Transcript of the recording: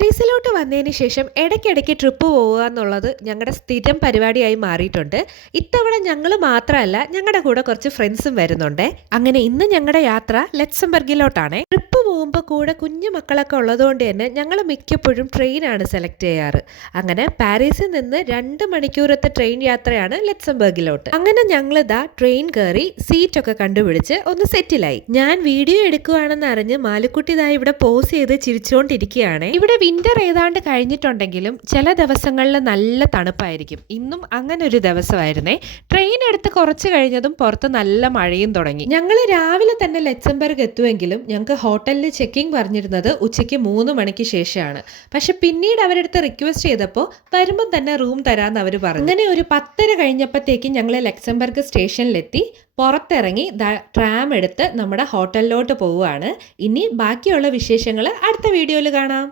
പാരീസിലോട്ട് വന്നതിന് ശേഷം ഇടയ്ക്കിടയ്ക്ക് ട്രിപ്പ് പോവുക എന്നുള്ളത് ഞങ്ങളുടെ സ്ഥിരം പരിപാടിയായി മാറിയിട്ടുണ്ട്. ഇത്തവണ ഞങ്ങൾ മാത്രമല്ല, ഞങ്ങളുടെ കൂടെ കുറച്ച് ഫ്രണ്ട്സും വരുന്നുണ്ട്. അങ്ങനെ ഇന്ന് ഞങ്ങളുടെ യാത്ര ലക്സംബർഗിലോട്ടാണ്. ട്രിപ്പ് പോകുമ്പോൾ കൂടെ കുഞ്ഞു മക്കളൊക്കെ ഉള്ളതുകൊണ്ട് തന്നെ ഞങ്ങൾ മിക്കപ്പോഴും ട്രെയിനാണ് സെലക്ട് ചെയ്യാറ്. അങ്ങനെ പാരീസിൽ നിന്ന് 2 മണിക്കൂറത്തെ ട്രെയിൻ യാത്രയാണ് ലക്സംബർഗിലോട്ട്. അങ്ങനെ ഞങ്ങളിതാ ട്രെയിൻ കയറി സീറ്റൊക്കെ കണ്ടുപിടിച്ച് ഒന്ന് സെറ്റിലായി. ഞാൻ വീഡിയോ എടുക്കുകയാണെന്ന് അറിഞ്ഞ് മാലുക്കുട്ടി ഇതാ ഇവിടെ പോസ് ചെയ്ത് ചിരിച്ചുകൊണ്ടിരിക്കുകയാണ്. ഇവിടെ വിന്റർ ഏതാണ്ട് കഴിഞ്ഞിട്ടുണ്ടെങ്കിലും ചില ദിവസങ്ങളിൽ നല്ല തണുപ്പായിരിക്കും. ഇന്നും അങ്ങനെ ഒരു ദിവസമായിരുന്നേ. ട്രെയിൻ എടുത്ത് കുറച്ച് കഴിഞ്ഞതും പുറത്ത് നല്ല മഴയും തുടങ്ങി. ഞങ്ങൾ രാവിലെ തന്നെ ലക്സംബർഗ് എത്തുമെങ്കിലും ഞങ്ങൾക്ക് ഹോട്ടലിൽ ചെക്കിംഗ് പറഞ്ഞിരുന്നത് ഉച്ചയ്ക്ക് 3 മണിക്ക് ശേഷമാണ്. പക്ഷെ പിന്നീട് അവരെടുത്ത് റിക്വസ്റ്റ് ചെയ്തപ്പോൾ വരുമ്പോൾ തന്നെ റൂം തരാമെന്ന് അവർ പറഞ്ഞു. അങ്ങനെ ഒരു 10:30 കഴിഞ്ഞപ്പോഴത്തേക്കും ഞങ്ങൾ ലക്സംബർഗ് സ്റ്റേഷനിലെത്തി. പുറത്തിറങ്ങി ട്രാം എടുത്ത് നമ്മുടെ ഹോട്ടലിലോട്ട് പോവുകയാണ്. ഇനി ബാക്കിയുള്ള വിശേഷങ്ങൾ അടുത്ത വീഡിയോയിൽ കാണാം.